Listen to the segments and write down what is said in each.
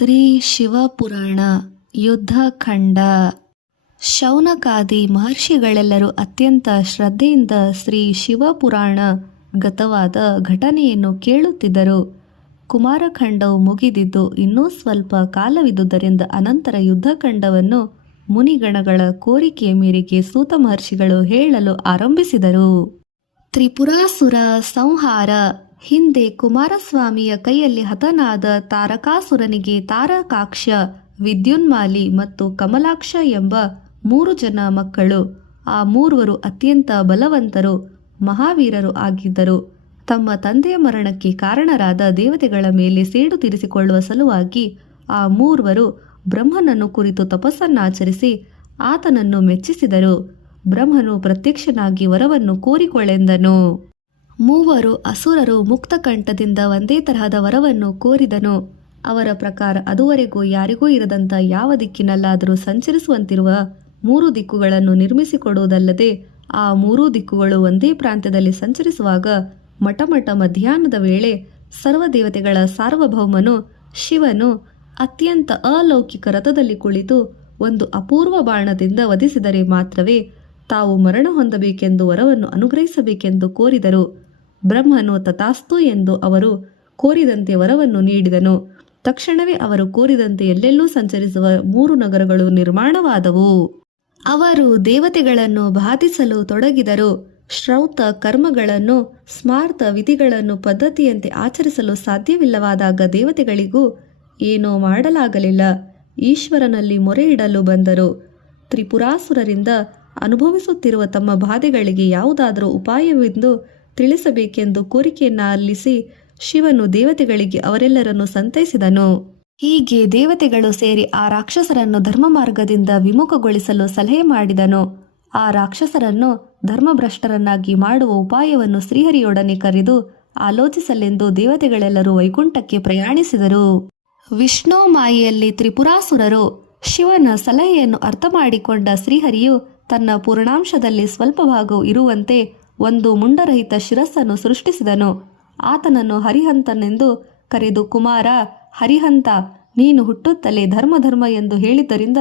ಶ್ರೀ ಶಿವಪುರಾಣ ಯುದ್ಧಖಂಡ. ಶೌನಕಾದಿ ಮಹರ್ಷಿಗಳೆಲ್ಲರೂ ಅತ್ಯಂತ ಶ್ರದ್ಧೆಯಿಂದ ಶ್ರೀ ಶಿವಪುರಾಣ ಗತವಾದ ಘಟನೆಯನ್ನು ಕೇಳುತ್ತಿದ್ದರು. ಕುಮಾರಖಂಡವು ಮುಗಿದಿದ್ದು ಇನ್ನೂ ಸ್ವಲ್ಪ ಕಾಲವಿದ್ದುದರಿಂದ ಅನಂತರ ಯುದ್ಧಖಂಡವನ್ನು ಮುನಿಗಣಗಳ ಕೋರಿಕೆಯ ಮೇರೆಗೆ ಸೂತ ಮಹರ್ಷಿಗಳು ಹೇಳಲು ಆರಂಭಿಸಿದರು. ತ್ರಿಪುರಾಸುರ ಸಂಹಾರ. ಹಿಂದೆ ಕುಮಾರಸ್ವಾಮಿಯ ಕೈಯಲ್ಲಿ ಹತನಾದ ತಾರಕಾಸುರನಿಗೆ ತಾರಕಾಕ್ಷ, ವಿದ್ಯುನ್ಮಾಲಿ ಮತ್ತು ಕಮಲಾಕ್ಷ ಎಂಬ 3 ಜನ ಮಕ್ಕಳು. ಆ ಮೂರುವರು ಅತ್ಯಂತ ಬಲವಂತರು, ಮಹಾವೀರರು ಆಗಿದ್ದರು. ತಮ್ಮ ತಂದೆಯ ಮರಣಕ್ಕೆ ಕಾರಣರಾದ ದೇವತೆಗಳ ಮೇಲೆ ಸೇಡು ತೀರಿಸಿಕೊಳ್ಳುವ ಸಲುವಾಗಿ ಆ ಮೂರುವರು ಬ್ರಹ್ಮನನ್ನು ಕುರಿತು ತಪಸ್ಸನ್ನಾಚರಿಸಿ ಆತನನ್ನು ಮೆಚ್ಚಿಸಿದರು. ಬ್ರಹ್ಮನು ಪ್ರತ್ಯಕ್ಷನಾಗಿ ವರವನ್ನು ಕೋರಿಕೊಳ್ಳೆಂದನು. ಮೂವರು ಅಸುರರು ಮುಕ್ತಕಂಠದಿಂದ ಒಂದೇ ತರಹದ ವರವನ್ನು ಕೋರಿದನು. ಅವರ ಪ್ರಕಾರ ಅದುವರೆಗೂ ಯಾರಿಗೂ ಇರದಂಥ ಯಾವ ದಿಕ್ಕಿನಲ್ಲಾದರೂ ಸಂಚರಿಸುವಂತಿರುವ 3 ದಿಕ್ಕುಗಳನ್ನು ನಿರ್ಮಿಸಿಕೊಡುವುದಲ್ಲದೆ ಆ 3 ದಿಕ್ಕುಗಳು ಒಂದೇ ಪ್ರಾಂತ್ಯದಲ್ಲಿ ಸಂಚರಿಸುವಾಗ ಮಟಮಟ ಮಧ್ಯಾಹ್ನದ ವೇಳೆ ಸರ್ವದೇವತೆಗಳ ಸಾರ್ವಭೌಮನು ಶಿವನು ಅತ್ಯಂತ ಅಲೌಕಿಕ ರಥದಲ್ಲಿ ಕುಳಿತು ಒಂದು ಅಪೂರ್ವ ಬಾಣದಿಂದ ವಧಿಸಿದರೆ ಮಾತ್ರವೇ ತಾವು ಮರಣ ಹೊಂದಬೇಕೆಂದು ವರವನ್ನು ಅನುಗ್ರಹಿಸಬೇಕೆಂದು ಕೋರಿದರು. ಬ್ರಹ್ಮನು ತಥಾಸ್ತು ಎಂದು ಅವರು ಕೋರಿದಂತೆ ವರವನ್ನು ನೀಡಿದನು. ತಕ್ಷಣವೇ ಅವರು ಕೋರಿದಂತೆ ಎಲ್ಲೆಲ್ಲೂ ಸಂಚರಿಸುವ 3 ನಗರಗಳು ನಿರ್ಮಾಣವಾದವು. ಅವರು ದೇವತೆಗಳನ್ನು ಬಾಧಿಸಲು ತೊಡಗಿದರು. ಶ್ರೌತ ಕರ್ಮಗಳನ್ನು, ಸ್ಮಾರ್ತ ವಿಧಿಗಳನ್ನು ಪದ್ಧತಿಯಂತೆ ಆಚರಿಸಲು ಸಾಧ್ಯವಿಲ್ಲವಾದಾಗ ದೇವತೆಗಳಿಗೂ ಏನೋ ಮಾಡಲಾಗಲಿಲ್ಲ. ಈಶ್ವರನಲ್ಲಿ ಮೊರೆ ಇಡಲು ಬಂದರು. ತ್ರಿಪುರಾಸುರರಿಂದ ಅನುಭವಿಸುತ್ತಿರುವ ತಮ್ಮ ಬಾಧೆಗಳಿಗೆ ಯಾವುದಾದರೂ ಉಪಾಯವೆಂದು ತಿಳಿಸಬೇಕೆಂದು ಕೋರಿಕೆಯನ್ನಾಲಿಸಿ ಶಿವನು ದೇವತೆಗಳಿಗೆ ಅವರೆಲ್ಲರನ್ನು ಸಂತೈಸಿದನು. ಹೀಗೆ ದೇವತೆಗಳು ಸೇರಿ ಆ ರಾಕ್ಷಸರನ್ನು ಧರ್ಮ ಮಾರ್ಗದಿಂದ ವಿಮುಖಗೊಳಿಸಲು ಸಲಹೆ ಮಾಡಿದನು. ಆ ರಾಕ್ಷಸರನ್ನು ಧರ್ಮಭ್ರಷ್ಟರನ್ನಾಗಿ ಮಾಡುವ ಉಪಾಯವನ್ನು ಶ್ರೀಹರಿಯೊಡನೆ ಕರೆದು ಆಲೋಚಿಸಲೆಂದು ದೇವತೆಗಳೆಲ್ಲರೂ ವೈಕುಂಠಕ್ಕೆ ಪ್ರಯಾಣಿಸಿದರು. ವಿಷ್ಣು ಮಾಯೆಯಲ್ಲಿ ತ್ರಿಪುರಾಸುರರು. ಶಿವನ ಸಲಹೆಯನ್ನು ಅರ್ಥ ಮಾಡಿಕೊಂಡ ಶ್ರೀಹರಿಯು ತನ್ನ ಪೂರ್ಣಾಂಶದಲ್ಲಿ ಸ್ವಲ್ಪ ಭಾಗವು ಇರುವಂತೆ ಒಂದು ಮುಂಡರಹಿತ ಶಿರಸ್ಸನ್ನು ಸೃಷ್ಟಿಸಿದನು. ಆತನನ್ನು ಹರಿಹಂತನೆಂದು ಕರೆದು, ಕುಮಾರ ಹರಿಹಂತ, ನೀನು ಹುಟ್ಟುತ್ತಲೇ ಧರ್ಮ ಎಂದು ಹೇಳಿದ್ದರಿಂದ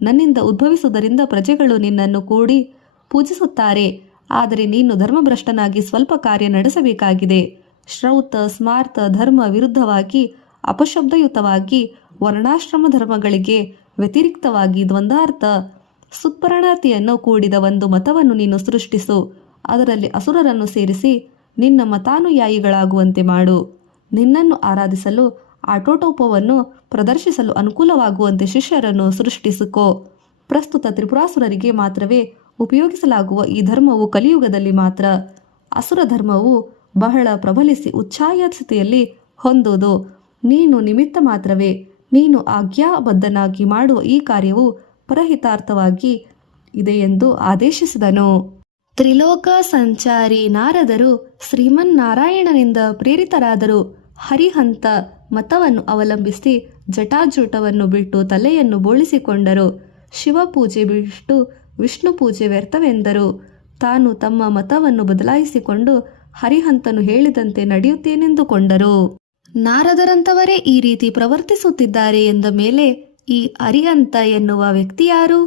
ನನ್ನಿಂದ ಉದ್ಭವಿಸುವುದರಿಂದ ಪ್ರಜೆಗಳು ನಿನ್ನನ್ನು ಕೂಡಿ ಪೂಜಿಸುತ್ತಾರೆ. ಆದರೆ ನೀನು ಧರ್ಮಭ್ರಷ್ಟನಾಗಿ ಸ್ವಲ್ಪ ಕಾರ್ಯ ನಡೆಸಬೇಕಾಗಿದೆ. ಶ್ರೌತ ಸ್ಮಾರ್ತ ಧರ್ಮ ವಿರುದ್ಧವಾಗಿ ಅಪಶಬ್ದಯುತವಾಗಿ ವರ್ಣಾಶ್ರಮ ಧರ್ಮಗಳಿಗೆ ವ್ಯತಿರಿಕ್ತವಾಗಿ ದ್ವಂದ್ವಾರ್ಥ ಸುತ್ಪರಣತೆಯನ್ನು ಕೂಡಿದ ಒಂದು ಮತವನ್ನು ನೀನು ಸೃಷ್ಟಿಸು. ಅದರಲ್ಲಿ ಅಸುರರನ್ನು ಸೇರಿಸಿ ನಿನ್ನ ಮತಾನುಯಾಯಿಗಳಾಗುವಂತೆ ಮಾಡು. ನಿನ್ನನ್ನು ಆರಾಧಿಸಲು ಆಟೋಟೋಪವನ್ನು ಪ್ರದರ್ಶಿಸಲು ಅನುಕೂಲವಾಗುವಂತೆ ಶಿಷ್ಯರನ್ನು ಸೃಷ್ಟಿಸಿಕೋ. ಪ್ರಸ್ತುತ ತ್ರಿಪುರಾಸುರರಿಗೆ ಮಾತ್ರವೇ ಉಪಯೋಗಿಸಲಾಗುವ ಈ ಧರ್ಮವು ಕಲಿಯುಗದಲ್ಲಿ ಮಾತ್ರ. ಅಸುರ ಧರ್ಮವು ಬಹಳ ಪ್ರಬಲಿಸಿ ಉಚ್ಛಾಯ ಸ್ಥಿತಿಯಲ್ಲಿ ಹೊಂದುವುದು ನೀನು ನಿಮಿತ್ತ ಮಾತ್ರವೇ. ನೀನು ಆಜ್ಞಾಬದ್ಧನಾಗಿ ಮಾಡುವ ಈ ಕಾರ್ಯವು ಪರಹಿತಾರ್ಥವಾಗಿ ಇದೆ ಎಂದು ಆದೇಶಿಸಿದನು. ತ್ರಿಲೋಕ ಸಂಚಾರಿ ನಾರದರು ಶ್ರೀಮನ್ನಾರಾಯಣನಿಂದ ಪ್ರೇರಿತರಾದರು. ಹರಿಹಂತ ಮತವನ್ನು ಅವಲಂಬಿಸಿ ಜಟಾಜೂಟವನ್ನು ಬಿಟ್ಟು ತಲೆಯನ್ನು ಬೋಳಿಸಿಕೊಂಡರು. ಶಿವಪೂಜೆ ಬಿಟ್ಟು ವಿಷ್ಣು ಪೂಜೆ ವ್ಯರ್ಥವೆಂದರು. ತಾನು ತಮ್ಮ ಮತವನ್ನು ಬದಲಾಯಿಸಿಕೊಂಡು ಹರಿಹಂತನು ಹೇಳಿದಂತೆ ನಡೆಯುತ್ತೇನೆಂದುಕೊಂಡರು. ನಾರದರಂತವರೇ ಈ ರೀತಿ ಪ್ರವರ್ತಿಸುತ್ತಿದ್ದಾರೆ ಎಂದ ಮೇಲೆ ಈ ಹರಿಹಂತ ಎನ್ನುವ ವ್ಯಕ್ತಿ ಯಾರು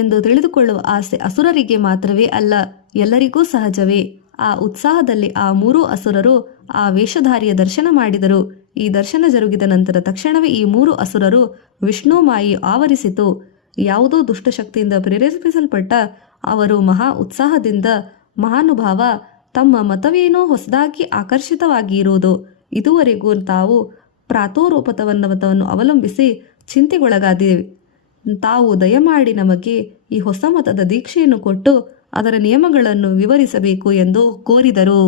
ಎಂದು ತಿಳಿದುಕೊಳ್ಳುವ ಆಸೆ ಅಸುರರಿಗೆ ಮಾತ್ರವೇ ಅಲ್ಲ, ಎಲ್ಲರಿಗೂ ಸಹಜವೇ. ಆ ಉತ್ಸಾಹದಲ್ಲಿ ಆ 3 ಅಸುರರು ಆ ವೇಷಧಾರಿಯ ದರ್ಶನ ಮಾಡಿದರು. ಈ ದರ್ಶನ ಜರುಗಿದ ನಂತರ ತಕ್ಷಣವೇ ಈ 3 ಅಸುರರು ವಿಷ್ಣು ಮಾಯಿ ಆವರಿಸಿತು. ಯಾವುದೋ ದುಷ್ಟಶಕ್ತಿಯಿಂದ ಪ್ರೇರೇಪಿಸಲ್ಪಟ್ಟ ಅವರು ಮಹಾ ಉತ್ಸಾಹದಿಂದ, ಮಹಾನುಭಾವ, ತಮ್ಮ ಮತವೇನೋ ಹೊಸದಾಗಿ ಆಕರ್ಷಿತವಾಗಿ ಇರುವುದು. ಇದುವರೆಗೂ ತಾವು ಪ್ರಾತೋರೋಪತವನ್ನು ಅವಲಂಬಿಸಿ ಚಿಂತೆಗೊಳಗಾದಿವೆ. ತಾವು ದಯಮಾಡಿ ನಮಗೆ ಈ ಹೊಸ ಮತದ ದೀಕ್ಷೆಯನ್ನು ಕೊಟ್ಟು ಅದರ ನಿಯಮಗಳನ್ನು ವಿವರಿಸಬೇಕು ಎಂದು ಕೋರಿದರು.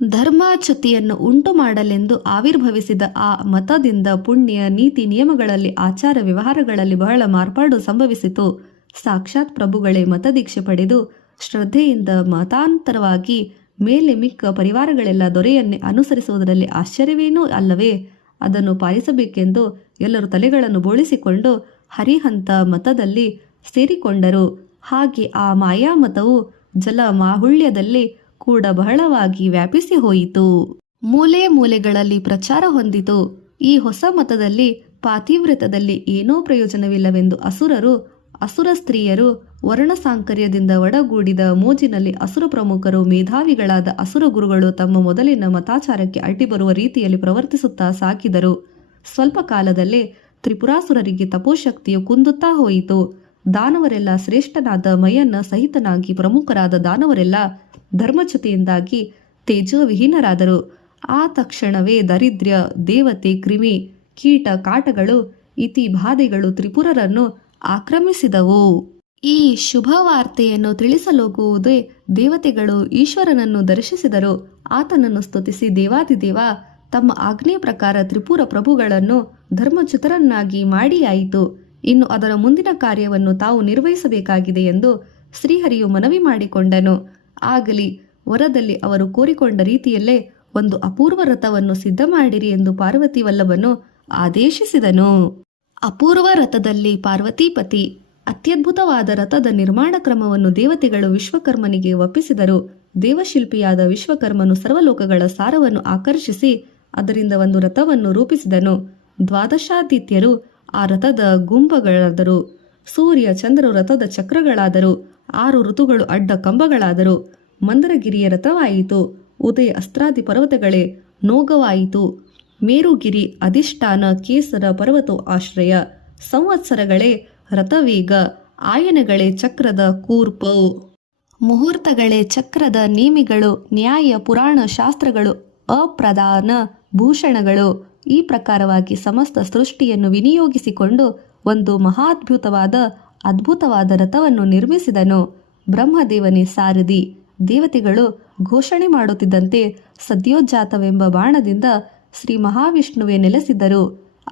ಧರ್ಮಾಚ್ಯುತಿಯನ್ನು ಉಂಟು ಮಾಡಲೆಂದು ಆವಿರ್ಭವಿಸಿದ ಆ ಮತದಿಂದ ಪುಣ್ಯ, ನೀತಿ, ನಿಯಮಗಳಲ್ಲಿ, ಆಚಾರ ವ್ಯವಹಾರಗಳಲ್ಲಿ ಬಹಳ ಮಾರ್ಪಾಡು ಸಂಭವಿಸಿತು. ಸಾಕ್ಷಾತ್ ಪ್ರಭುಗಳೇ ಮತದೀಕ್ಷೆ ಪಡೆದು ಶ್ರದ್ಧೆಯಿಂದ ಮತಾಂತರವಾಗಿ ಮೇಲೆ ಮಿಕ್ಕ ಪರಿವಾರಗಳೆಲ್ಲ ದೊರೆಯನ್ನೇ ಅನುಸರಿಸುವುದರಲ್ಲಿ ಆಶ್ಚರ್ಯವೇನೂ ಅಲ್ಲವೇ? ಅದನ್ನು ಪಾಲಿಸಬೇಕೆಂದು ಎಲ್ಲರೂ ತಲೆಗಳನ್ನು ಬೋಳಿಸಿಕೊಂಡು ಹರಿಹಂತ ಮತದಲ್ಲಿ ಸೇರಿಕೊಂಡರು. ಹಾಗೆ ಆ ಮಾಯಾಮತವು ಜಲ ಮಾಹುಳ್ಯದಲ್ಲಿ ಕೂಡ ಬಹಳವಾಗಿ ವ್ಯಾಪಿಸಿ ಹೋಯಿತು. ಮೂಲೆ ಮೂಲೆಗಳಲ್ಲಿ ಪ್ರಚಾರ ಹೊಂದಿತು. ಈ ಹೊಸ ಮತದಲ್ಲಿ ಪಾತಿವ್ರತದಲ್ಲಿ ಏನೋ ಪ್ರಯೋಜನವಿಲ್ಲವೆಂದು ಅಸುರ ಸ್ತ್ರೀಯರು ವರ್ಣಸಾಂಕರ್ಯದಿಂದ ಒಡಗೂಡಿದ ಮೋಜಿನಲ್ಲಿ ಅಸುರ ಪ್ರಮುಖರು ಮೇಧಾವಿಗಳಾದ ಅಸುರ ಗುರುಗಳು ತಮ್ಮ ಮೊದಲಿನ ಮತಾಚಾರಕ್ಕೆ ಅಡ್ಡಿ ಬರುವ ರೀತಿಯಲ್ಲಿ ಪ್ರವರ್ತಿಸುತ್ತಾ ಸಾಕಿದರು. ಸ್ವಲ್ಪ ಕಾಲದಲ್ಲೇ ತ್ರಿಪುರಾಸುರರಿಗೆ ತಪೋಶಕ್ತಿಯು ಕುಂದುತ್ತಾ ಹೋಯಿತು. ದಾನವರೆಲ್ಲ ಶ್ರೇಷ್ಠನಾದ ಮಯನ್ನ ಸಹಿತನಾಗಿ ಪ್ರಮುಖರಾದ ದಾನವರೆಲ್ಲ ಧರ್ಮಚ್ಯುತಿಯಿಂದಾಗಿ ತೇಜೋವಿಹೀನರಾದರು. ಆ ತಕ್ಷಣವೇ ದರಿದ್ರ್ಯ, ದೇವತೆ, ಕ್ರಿಮಿ, ಕೀಟ, ಕಾಟಗಳು, ಇತಿ ಬಾಧೆಗಳು ತ್ರಿಪುರರನ್ನು ಆಕ್ರಮಿಸಿದವು. ಈ ಶುಭ ವಾರ್ತೆಯನ್ನು ತಿಳಿಸಲೋಗುವುದೇ ದೇವತೆಗಳು ಈಶ್ವರನನ್ನು ದರ್ಶಿಸಿದರು. ಆತನನ್ನು ಸ್ತುತಿಸಿ ದೇವಾದಿದೇವ ತಮ್ಮ ಆಜ್ಞೆಯ ಪ್ರಕಾರ ತ್ರಿಪುರ ಪ್ರಭುಗಳನ್ನು ಧರ್ಮಚ್ಯುತರನ್ನಾಗಿ ಮಾಡಿಯಾಯಿತು. ಇನ್ನು ಅದರ ಮುಂದಿನ ಕಾರ್ಯವನ್ನು ತಾವು ನಿರ್ವಹಿಸಬೇಕಾಗಿದೆ ಎಂದು ಶ್ರೀಹರಿಯು ಮನವಿ ಮಾಡಿಕೊಂಡನು. ಆಗಲಿ, ವರದಲ್ಲಿ ಅವರು ಕೋರಿಕೊಂಡ ರೀತಿಯಲ್ಲೇ ಒಂದು ಅಪೂರ್ವ ರಥವನ್ನು ಸಿದ್ಧ ಮಾಡಿರಿ ಎಂದು ಪಾರ್ವತಿ ವಲ್ಲಭನು ಆದೇಶಿಸಿದನು. ಅಪೂರ್ವ ರಥದಲ್ಲಿ ಪಾರ್ವತೀಪತಿ ಅತ್ಯದ್ಭುತವಾದ ರಥದ ನಿರ್ಮಾಣ ಕ್ರಮವನ್ನು ದೇವತೆಗಳು ವಿಶ್ವಕರ್ಮನಿಗೆ ಒಪ್ಪಿಸಿದರು. ದೇವಶಿಲ್ಪಿಯಾದ ವಿಶ್ವಕರ್ಮನು ಸರ್ವಲೋಕಗಳ ಸಾರವನ್ನು ಆಕರ್ಷಿಸಿ ಅದರಿಂದ ಒಂದು ರಥವನ್ನು ರೂಪಿಸಿದನು. ದ್ವಾದಶಾದಿತ್ಯರು ಆ ರಥದ ಗುಂಬಗಳಾದರು. ಸೂರ್ಯ ಚಂದ್ರರು ರಥದ ಚಕ್ರಗಳಾದರು. 6 ಋತುಗಳು ಅಡ್ಡ ಕಂಬಗಳಾದರು. ಮಂದರಗಿರಿಯ ರಥವಾಯಿತು. ಉದಯ ಅಸ್ತ್ರಾದಿ ಪರ್ವತಗಳೇ ನೋಗವಾಯಿತು. ಮೇರುಗಿರಿ ಅಧಿಷ್ಠಾನ, ಕೇಸರ ಪರ್ವತ ಆಶ್ರಯ, ಸಂವತ್ಸರಗಳೇ ರಥವೇಗ, ಆಯನಗಳೇ ಚಕ್ರದ ಕೂರ್ಪವು, ಮುಹೂರ್ತಗಳೇ ಚಕ್ರದ ನೇಮಿಗಳು, ನ್ಯಾಯ ಪುರಾಣ ಶಾಸ್ತ್ರಗಳು ಅಪ್ರಧಾನ ಭೂಷಣಗಳು. ಈ ಪ್ರಕಾರವಾಗಿ ಸಮಸ್ತ ಸೃಷ್ಟಿಯನ್ನು ವಿನಿಯೋಗಿಸಿಕೊಂಡು ಒಂದು ಅದ್ಭುತವಾದ ರಥವನ್ನು ನಿರ್ಮಿಸಿದನು. ಬ್ರಹ್ಮದೇವನೇ ಸಾರಥಿ. ದೇವತೆಗಳು ಘೋಷಣೆ ಮಾಡುತ್ತಿದ್ದಂತೆ ಸದ್ಯೋಜಾತವೆಂಬ ಬಾಣದಿಂದ ಶ್ರೀ ಮಹಾವಿಷ್ಣುವೇ ನೆಲೆಸಿದ್ದರು.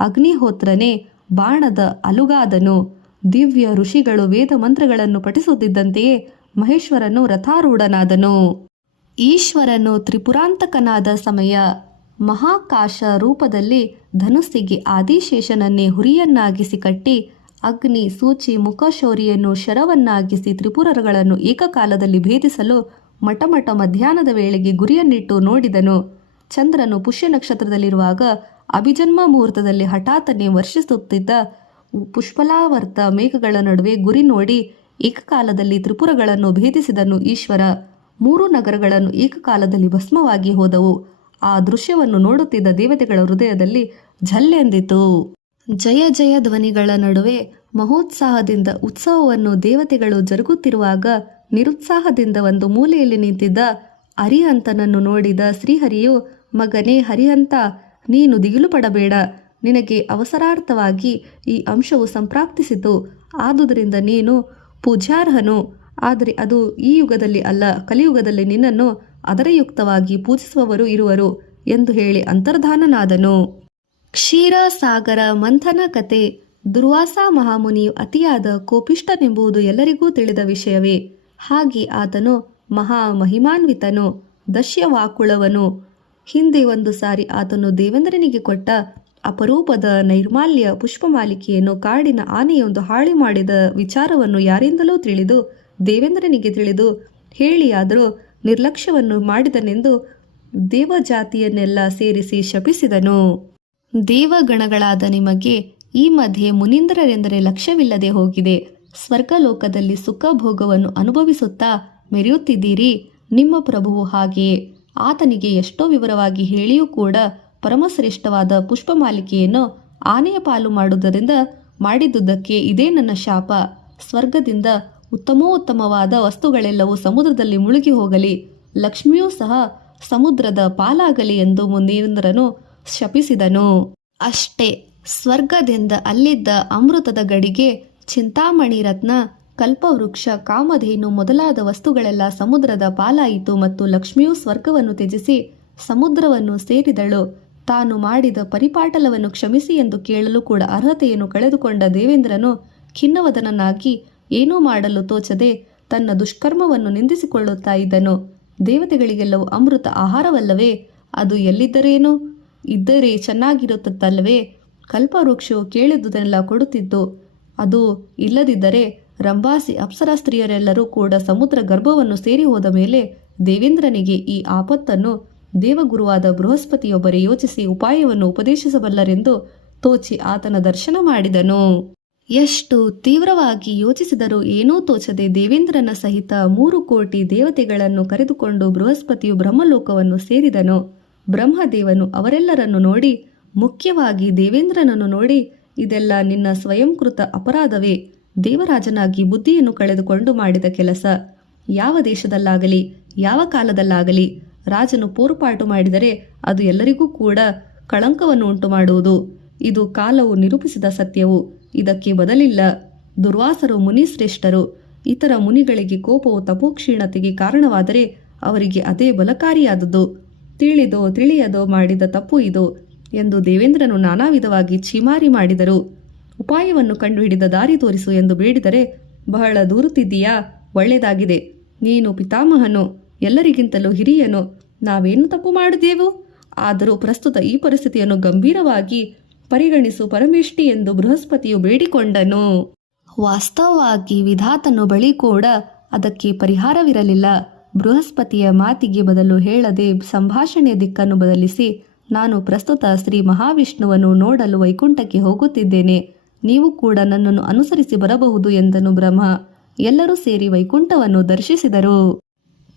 ಅಗ್ನಿಹೋತ್ರನೇ ಬಾಣದ ಅಲುಗಾದನು. ದಿವ್ಯ ಋಷಿಗಳು ವೇದ ಮಂತ್ರಗಳನ್ನು ಪಠಿಸುತ್ತಿದ್ದಂತೆಯೇ ಮಹೇಶ್ವರನು ರಥಾರೂಢನಾದನು. ಈಶ್ವರನು ತ್ರಿಪುರಾಂತಕನಾದ ಸಮಯ ಮಹಾಕಾಶ ರೂಪದಲ್ಲಿ ಧನುಸ್ಸಿಗೆ ಆದಿಶೇಷನನ್ನೇ ಹುರಿಯನ್ನಾಗಿಸಿ ಕಟ್ಟಿ ಅಗ್ನಿ, ಸೂಚಿ, ಮುಖಶೌರಿಯನ್ನು ಶರವನ್ನಾಗಿಸಿ ತ್ರಿಪುರಗಳನ್ನು ಏಕಕಾಲದಲ್ಲಿ ಭೇದಿಸಲು ಮಟಮಟ ಮಧ್ಯಾಹ್ನದ ವೇಳೆಗೆ ಗುರಿಯನ್ನಿಟ್ಟು ನೋಡಿದನು. ಚಂದ್ರನು ಪುಷ್ಯ ನಕ್ಷತ್ರದಲ್ಲಿರುವಾಗ ಅಭಿಜನ್ಮ ಮುಹೂರ್ತದಲ್ಲಿ ಹಠಾತ್ತನೆ ವರ್ಷಿಸುತ್ತಿದ್ದ ಪುಷ್ಪಲಾವರ್ತ ಮೇಘಗಳ ನಡುವೆ ಗುರಿ ನೋಡಿ ಏಕಕಾಲದಲ್ಲಿ ತ್ರಿಪುರಗಳನ್ನು ಭೇದಿಸಿದನು ಈಶ್ವರ. 3 ನಗರಗಳನ್ನು ಏಕಕಾಲದಲ್ಲಿ ಭಸ್ಮವಾಗಿ ಹೋದವು. ಆ ದೃಶ್ಯವನ್ನು ನೋಡುತ್ತಿದ್ದ ದೇವತೆಗಳ ಹೃದಯದಲ್ಲಿ ಝಲ್ಲೆಂದಿತು. ಜಯ ಜಯ ಧ್ವನಿಗಳ ನಡುವೆ ಮಹೋತ್ಸಾಹದಿಂದ ಉತ್ಸವವನ್ನು ದೇವತೆಗಳು ಜರುಗುತ್ತಿರುವಾಗ ನಿರುತ್ಸಾಹದಿಂದ ಒಂದು ಮೂಲೆಯಲ್ಲಿ ನಿಂತಿದ್ದ ಅರಿಹಂತನನ್ನು ನೋಡಿದ ಶ್ರೀಹರಿಯು, ಮಗನೇ ಹರಿಹಂತ, ನೀನು ದಿಗಿಲು ಪಡಬೇಡ. ನಿನಗೆ ಅವಸರಾರ್ಥವಾಗಿ ಈ ಅಂಶವು ಸಂಪ್ರಾಪ್ತಿಸಿತು. ಆದುದರಿಂದ ನೀನು ಪೂಜ್ಯಾರ್ಹನು. ಆದರೆ ಅದು ಈ ಯುಗದಲ್ಲಿ ಅಲ್ಲ, ಕಲಿಯುಗದಲ್ಲಿ ನಿನ್ನನ್ನು ಅದರಯುಕ್ತವಾಗಿ ಪೂಜಿಸುವವರು ಇರುವರು ಎಂದು ಹೇಳಿ ಅಂತರ್ಧಾನನಾದನು. ಕ್ಷೀರಸಾಗರ ಮಂಥನ ಕತೆ. ದುರ್ವಾಸ ಮಹಾಮುನಿಯು ಅತಿಯಾದ ಕೋಪಿಷ್ಠನೆಂಬುದು ಎಲ್ಲರಿಗೂ ತಿಳಿದ ವಿಷಯವೇ. ಹಾಗೆ ಆತನು ಮಹಿಮಾನ್ವಿತನು, ದಶ್ಯವಾಕುಳವನು. ಹಿಂದೆ ಒಂದು ಸಾರಿ ಆತನು ದೇವೇಂದ್ರನಿಗೆ ಕೊಟ್ಟ ಅಪರೂಪದ ನೈರ್ಮಾಲ್ಯ ಪುಷ್ಪಮಾಲಿಕೆಯನ್ನು ಕಾಡಿನ ಆನೆಯೊಂದು ಹಾಳಿ ಮಾಡಿದ ವಿಚಾರವನ್ನು ಯಾರಿಂದಲೂ ತಿಳಿದು ದೇವೇಂದ್ರನಿಗೆ ತಿಳಿದು ಹೇಳಿಯಾದರೂ ನಿರ್ಲಕ್ಷ್ಯವನ್ನು ಮಾಡಿದನೆಂದು ದೇವಜಾತಿಯನ್ನೆಲ್ಲ ಸೇರಿಸಿ ಶಪಿಸಿದನು. ದೇವಗಣಗಳಾದ ನಿಮಗೆ ಈ ಮಧ್ಯೆ ಮುನೀಂದ್ರರೆಂದರೆ ಲಕ್ಷ್ಯವಿಲ್ಲದೆ ಹೋಗಿದೆ. ಸ್ವರ್ಗಲೋಕದಲ್ಲಿ ಸುಖ ಭೋಗವನ್ನು ಅನುಭವಿಸುತ್ತಾ ಮೆರೆಯುತ್ತಿದ್ದೀರಿ. ನಿಮ್ಮ ಪ್ರಭುವು ಹಾಗೆಯೇ. ಆತನಿಗೆ ಎಷ್ಟೋ ವಿವರವಾಗಿ ಹೇಳಿಯೂ ಕೂಡ ಪರಮಶ್ರೇಷ್ಠವಾದ ಪುಷ್ಪಮಾಲಿಕೆಯನ್ನು ಆನೆಯ ಪಾಲು ಮಾಡುವುದರಿಂದ ಮಾಡಿದ್ದುದಕ್ಕೆ ಇದೇ ನನ್ನ ಶಾಪ. ಸ್ವರ್ಗದಿಂದ ಉತ್ತಮೋತ್ತಮವಾದ ವಸ್ತುಗಳೆಲ್ಲವೂ ಸಮುದ್ರದಲ್ಲಿ ಮುಳುಗಿ ಹೋಗಲಿ, ಲಕ್ಷ್ಮಿಯೂ ಸಹ ಸಮುದ್ರದ ಪಾಲಾಗಲಿ ಎಂದು ಮುನೀಂದ್ರನು ಶಪಿಸಿದನು. ಅಷ್ಟೇ, ಸ್ವರ್ಗದಿಂದ ಅಲ್ಲಿದ್ದ ಅಮೃತದ ಗಡಿಗೆ, ಚಿಂತಾಮಣಿ ರತ್ನ, ಕಲ್ಪವೃಕ್ಷ, ಕಾಮಧೇನು ಮೊದಲಾದ ವಸ್ತುಗಳೆಲ್ಲ ಸಮುದ್ರದ ಪಾಲಾಯಿತು ಮತ್ತು ಲಕ್ಷ್ಮಿಯು ಸ್ವರ್ಗವನ್ನು ತ್ಯಜಿಸಿ ಸಮುದ್ರವನ್ನು ಸೇರಿದಳು. ತಾನು ಮಾಡಿದ ಪರಿಪಾಟಲವನ್ನು ಕ್ಷಮಿಸಿ ಎಂದು ಕೇಳಲು ಕೂಡ ಅರ್ಹತೆಯನ್ನು ಕಳೆದುಕೊಂಡ ದೇವೇಂದ್ರನು ಖಿನ್ನವದನನಾಗಿ ಏನೂ ಮಾಡಲು ತೋಚದೆ ತನ್ನ ದುಷ್ಕರ್ಮವನ್ನು ನಿಂದಿಸಿಕೊಳ್ಳುತ್ತಾ ಇದ್ದನು. ದೇವತೆಗಳಿಗೆಲ್ಲವೂ ಅಮೃತ ಆಹಾರವಲ್ಲವೇ? ಅದು ಎಲ್ಲಿದ್ದರೇನು? ಇದ್ದರೆ ಚೆನ್ನಾಗಿರುತ್ತಲ್ಲವೇ? ಕಲ್ಪವೃಕ್ಷವು ಕೇಳಿದುದನ್ನೆಲ್ಲ ಕೊಡುತ್ತಿದ್ದು, ಅದು ಇಲ್ಲದಿದ್ದರೆ ರಂಭಾಸಿ ಅಪ್ಸರಾ ಸ್ತ್ರೀಯರೆಲ್ಲರೂ ಕೂಡ ಸಮುದ್ರ ಗರ್ಭವನ್ನು ಸೇರಿ ಹೋದ ಮೇಲೆ ದೇವೇಂದ್ರನಿಗೆ ಈ ಆಪತ್ತನ್ನು ದೇವಗುರುವಾದ ಬೃಹಸ್ಪತಿಯೊಬ್ಬರೇ ಯೋಚಿಸಿ ಉಪಾಯವನ್ನು ಉಪದೇಶಿಸಬಲ್ಲರೆಂದು ತೋಚಿ ಆತನ ದರ್ಶನ ಮಾಡಿದನು. ಎಷ್ಟು ತೀವ್ರವಾಗಿ ಯೋಚಿಸಿದರೂ ಏನೂ ತೋಚದೆ ದೇವೇಂದ್ರನ ಸಹಿತ 3 ಕೋಟಿ ದೇವತೆಗಳನ್ನು ಕರೆದುಕೊಂಡು ಬೃಹಸ್ಪತಿಯು ಬ್ರಹ್ಮಲೋಕವನ್ನು ಸೇರಿದನು. ಬ್ರಹ್ಮದೇವನು ಅವರೆಲ್ಲರನ್ನು ನೋಡಿ, ಮುಖ್ಯವಾಗಿ ದೇವೇಂದ್ರನನ್ನು ನೋಡಿ, ಇದೆಲ್ಲ ನಿನ್ನ ಸ್ವಯಂಕೃತ ಅಪರಾಧವೇ, ದೇವರಾಜನಾಗಿ ಬುದ್ಧಿಯನ್ನು ಕಳೆದುಕೊಂಡು ಮಾಡಿದ ಕೆಲಸ. ಯಾವ ದೇಶದಲ್ಲಾಗಲಿ ಯಾವ ಕಾಲದಲ್ಲಾಗಲಿ ರಾಜನು ಪೋರುಪಾಟು ಮಾಡಿದರೆ ಅದು ಎಲ್ಲರಿಗೂ ಕೂಡ ಕಳಂಕವನ್ನು ಉಂಟು ಮಾಡುವುದು. ಇದು ಕಾಲವು ನಿರೂಪಿಸಿದ ಸತ್ಯವು, ಇದಕ್ಕೆ ಬದಲಿಲ್ಲ. ದುರ್ವಾಸರು ಮುನಿಶ್ರೇಷ್ಠರು. ಇತರ ಮುನಿಗಳಿಗೆ ಕೋಪವು ತಪೋಕ್ಷೀಣತೆಗೆ ಕಾರಣವಾದರೆ ಅವರಿಗೆ ಅದೇ ಬಲಕಾರಿಯಾದದ್ದು. ತಿಳಿದೋ ತಿಳಿಯದೋ ಮಾಡಿದ ತಪ್ಪು ಇದು ಎಂದು ದೇವೇಂದ್ರನು ನಾನಾ ವಿಧವಾಗಿ ಛೀಮಾರಿ ಮಾಡಿದರು. ಉಪಾಯವನ್ನು ಕಂಡುಹಿಡಿದ ದಾರಿ ತೋರಿಸು ಎಂದು ಬೇಡಿದರೆ, ಬಹಳ ದೂರುತ್ತಿದ್ದೀಯಾ? ಒಳ್ಳೆಯದಾಗಿದೆ. ನೀನು ಪಿತಾಮಹನು, ಎಲ್ಲರಿಗಿಂತಲೂ ಹಿರಿಯನು. ನಾವೇನು ತಪ್ಪು ಮಾಡಿದೆವು? ಆದರೂ ಪ್ರಸ್ತುತ ಈ ಪರಿಸ್ಥಿತಿಯನ್ನು ಗಂಭೀರವಾಗಿ ಪರಿಗಣಿಸು ಪರಮೇಷ್ಠಿ ಎಂದು ಬೃಹಸ್ಪತಿಯು ಬೇಡಿಕೊಂಡನು. ವಾಸ್ತವವಾಗಿ ವಿಧಾತನು ಬಳಿ ಕೂಡ ಅದಕ್ಕೆ ಪರಿಹಾರವಿರಲಿಲ್ಲ. ಬೃಹಸ್ಪತಿಯ ಮಾತಿಗೆ ಬದಲು ಹೇಳದೆ ಸಂಭಾಷಣೆಯ ದಿಕ್ಕನ್ನು ಬದಲಿಸಿ, ನಾನು ಪ್ರಸ್ತುತ ಶ್ರೀ ಮಹಾವಿಷ್ಣುವನ್ನು ನೋಡಲು ವೈಕುಂಠಕ್ಕೆ ಹೋಗುತ್ತಿದ್ದೇನೆ. ನೀವು ಕೂಡ ನನ್ನನ್ನು ಅನುಸರಿಸಿ ಬರಬಹುದು ಎಂದನು ಬ್ರಹ್ಮ. ಎಲ್ಲರೂ ಸೇರಿ ವೈಕುಂಠವನ್ನು ದರ್ಶಿಸಿದರು.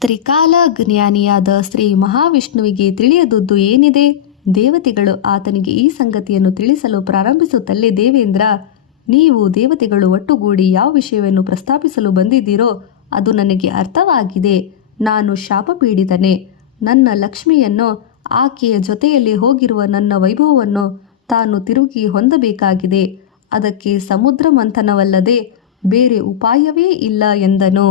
ತ್ರಿಕಾಲ ಜ್ಞಾನಿಯಾದ ಶ್ರೀ ಮಹಾವಿಷ್ಣುವಿಗೆ ತಿಳಿಯದುದು ಏನಿದೆ? ದೇವತೆಗಳು ಆತನಿಗೆ ಈ ಸಂಗತಿಯನ್ನು ತಿಳಿಸಲು ಪ್ರಾರಂಭಿಸುತ್ತಲೇ, ದೇವೇಂದ್ರ, ನೀವು ದೇವತೆಗಳು ಒಟ್ಟುಗೂಡಿ ಯಾವ ವಿಷಯವನ್ನು ಪ್ರಸ್ತಾಪಿಸಲು ಬಂದಿದ್ದೀರೋ ಅದು ನನಗೆ ಅರ್ಥವಾಗಿದೆ. ನಾನು ಶಾಪಪೀಡಿತನೇ. ನನ್ನ ಲಕ್ಷ್ಮಿಯನ್ನು, ಆಕೆಯ ಜೊತೆಯಲ್ಲಿ ಹೋಗಿರುವ ನನ್ನ ವೈಭವವನ್ನು ತಾನು ತಿರುಗಿ ಹೊಂದಬೇಕಾಗಿದೆ. ಅದಕ್ಕೆ ಸಮುದ್ರ ಮಂಥನವಲ್ಲದೆ ಬೇರೆ ಉಪಾಯವೇ ಇಲ್ಲ ಎಂದನು.